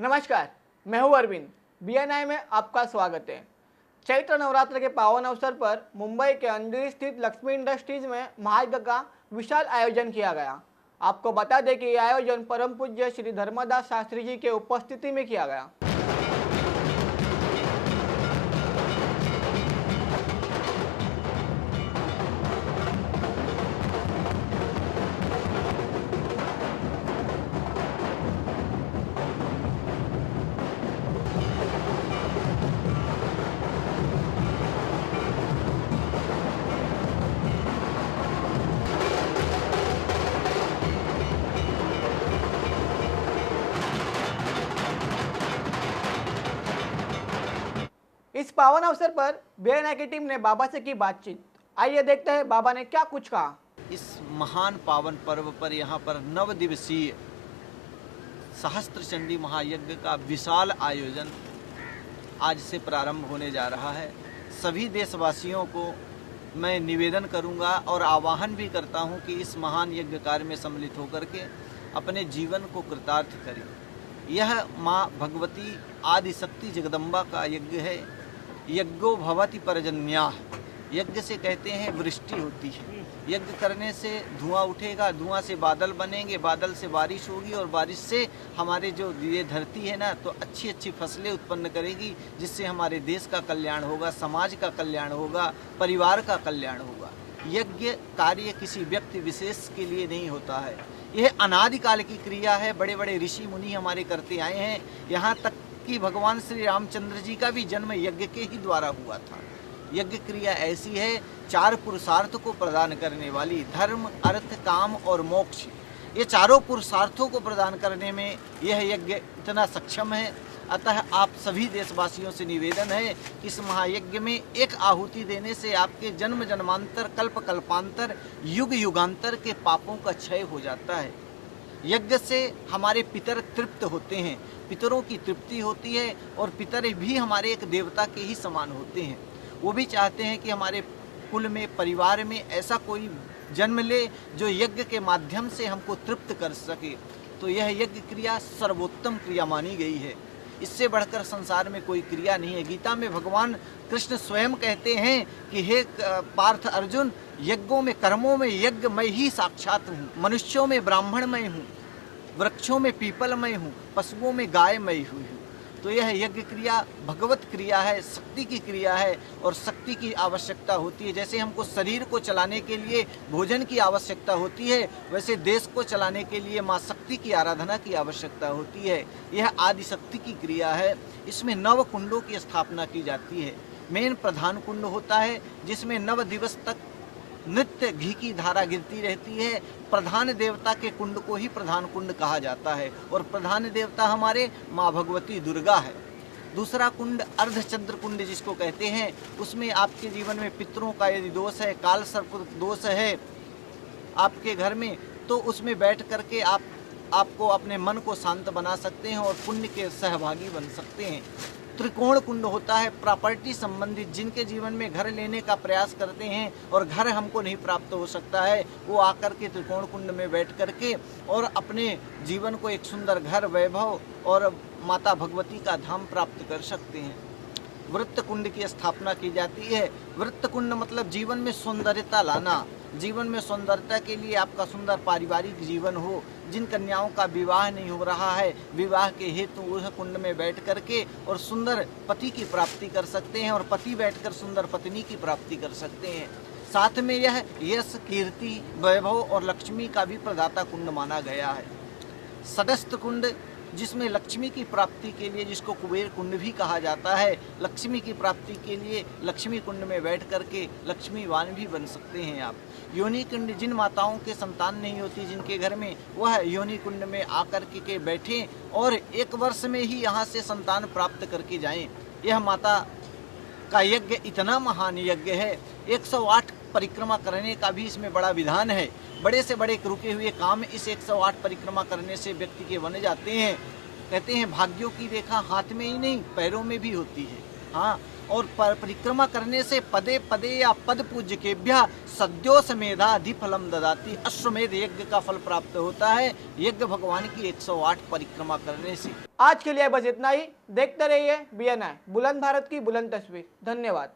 नमस्कार, मैं हूं अरविंद। बीएनआई में आपका स्वागत है। चैत्र नवरात्र के पावन अवसर पर मुंबई के अंधेरी स्थित लक्ष्मी इंडस्ट्रीज में महायज्ञ का विशाल आयोजन किया गया। आपको बता दें कि यह आयोजन परम पूज्य श्री धर्मदास शास्त्री जी के उपस्थिति में किया गया। इस पावन अवसर पर बीएनआई की टीम ने बाबा से की बातचीत। आइए देखते हैं बाबा ने क्या कुछ कहा। इस महान पावन पर्व पर यहाँ पर 9 दिवसीय सहस्त्र चंडी महायज्ञ का विशाल आयोजन आज से प्रारंभ होने जा रहा है। सभी देशवासियों को मैं निवेदन करूंगा और आह्वान भी करता हूं कि इस महान यज्ञ कार्य में सम्मिलित होकर के अपने जीवन को कृतार्थ करें। यह माँ भगवती आदिशक्ति जगदम्बा का यज्ञ है। यज्ञो भवति पर्जन्याः, यज्ञ से कहते हैं वृष्टि होती है। यज्ञ करने से धुआं उठेगा, धुआं से बादल बनेंगे, बादल से बारिश होगी और बारिश से हमारे जो ये धरती है ना तो अच्छी अच्छी फसलें उत्पन्न करेगी, जिससे हमारे देश का कल्याण होगा, समाज का कल्याण होगा, परिवार का कल्याण होगा। यज्ञ कार्य किसी व्यक्ति विशेष के लिए नहीं होता है, यह अनादिकाल की क्रिया है। बड़े बड़े ऋषि मुनि हमारे करते आए हैं। यहाँ तक कि भगवान श्री रामचंद्र जी का भी जन्म यज्ञ के ही द्वारा हुआ था। यज्ञ क्रिया ऐसी है, 4 पुरुषार्थ को प्रदान करने वाली, धर्म, अर्थ, काम और मोक्ष। ये चारों पुरुषार्थों को प्रदान करने में यह यज्ञ इतना सक्षम है। अतः आप सभी देशवासियों से निवेदन है कि इस महायज्ञ में एक आहुति देने से आपके जन्म जन्मांतर, कल्प कल्पांतर, युग युगांतर के पापों का क्षय हो जाता है। यज्ञ से हमारे पितर तृप्त होते हैं, पितरों की तृप्ति होती है और पितर भी हमारे एक देवता के ही समान होते हैं। वो भी चाहते हैं कि हमारे कुल में, परिवार में ऐसा कोई जन्म ले जो यज्ञ के माध्यम से हमको तृप्त कर सके। तो यह यज्ञ क्रिया सर्वोत्तम क्रिया मानी गई है। इससे बढ़कर संसार में कोई क्रिया नहीं है। गीता में भगवान कृष्ण स्वयं कहते हैं कि हे पार्थ अर्जुन, यज्ञों में, कर्मों में यज्ञ मैं ही साक्षात हूँ। मनुष्यों में ब्राह्मण मैं हूँ, वृक्षों में पीपल मैं हूँ, पशुओं में गाय मैं हुई हूँ। तो यह यज्ञ क्रिया भगवत क्रिया है, शक्ति की क्रिया है और शक्ति की आवश्यकता होती है। जैसे हमको शरीर को चलाने के लिए भोजन की आवश्यकता होती है, वैसे देश को चलाने के लिए माँ शक्ति की आराधना की आवश्यकता होती है। यह आदिशक्ति की क्रिया है। इसमें 9 कुंडों की स्थापना की जाती है। मेन प्रधान कुंड होता है जिसमें 9 दिवस तक नित्य घी की धारा गिरती रहती है। प्रधान देवता के कुंड को ही प्रधान कुंड कहा जाता है और प्रधान देवता हमारे माँ भगवती दुर्गा है। दूसरा कुंड अर्धचंद्र कुंड जिसको कहते हैं, उसमें आपके जीवन में पितरों का यदि दोष है, काल सर्प दोष है आपके घर में, तो उसमें बैठ करके आपको अपने मन को शांत बना सकते हैं और पुण्य के सहभागी बन सकते हैं। त्रिकोण कुंड होता है प्रॉपर्टी संबंधित, जिनके जीवन में घर लेने का प्रयास करते हैं और घर हमको नहीं प्राप्त हो सकता है, वो आकर के त्रिकोण कुंड में बैठ करके और अपने जीवन को एक सुंदर घर, वैभव और माता भगवती का धाम प्राप्त कर सकते हैं। वृत्त कुंड की स्थापना की जाती है। वृत्त कुंड मतलब जीवन में सौंदर्यता लाना। जीवन में सौंदर्यता के लिए आपका सुंदर पारिवारिक जीवन हो। जिन कन्याओं का विवाह नहीं हो रहा है, विवाह के हेतु उस कुंड में बैठ करके और सुंदर पति की प्राप्ति कर सकते हैं और पति बैठकर सुंदर पत्नी की प्राप्ति कर सकते हैं। साथ में यह यश, कीर्ति, वैभव और लक्ष्मी का भी प्रदाता कुंड माना गया है। सदस्थ कुंड जिसमें लक्ष्मी की प्राप्ति के लिए, जिसको कुबेर कुंड भी कहा जाता है, लक्ष्मी की प्राप्ति के लिए लक्ष्मी कुंड में बैठ करके लक्ष्मीवान भी बन सकते हैं आप। योनि कुंड जिन माताओं के संतान नहीं होती जिनके घर में, वह योनि कुंड में आकर के बैठें और 1 वर्ष में ही यहाँ से संतान प्राप्त करके जाएं। यह माता का यज्ञ इतना महान यज्ञ है। 108 परिक्रमा करने का भी इसमें बड़ा विधान है। बड़े से बड़े रुके हुए काम इस 108 परिक्रमा करने से व्यक्ति के बन जाते हैं। कहते हैं भाग्यों की रेखा हाथ में ही नहीं पैरों में भी होती है। हाँ, और परिक्रमा करने से पदे पदे या पद पूज्य केभ्य सद्यो समेधाधि फलम ददाति। अश्वमेध यज्ञ का फल प्राप्त होता है यज्ञ भगवान की 108 परिक्रमा करने से। आज के लिए बस इतना ही। देखते रहिए BNI, बुलंद भारत की बुलंद तस्वीर। धन्यवाद।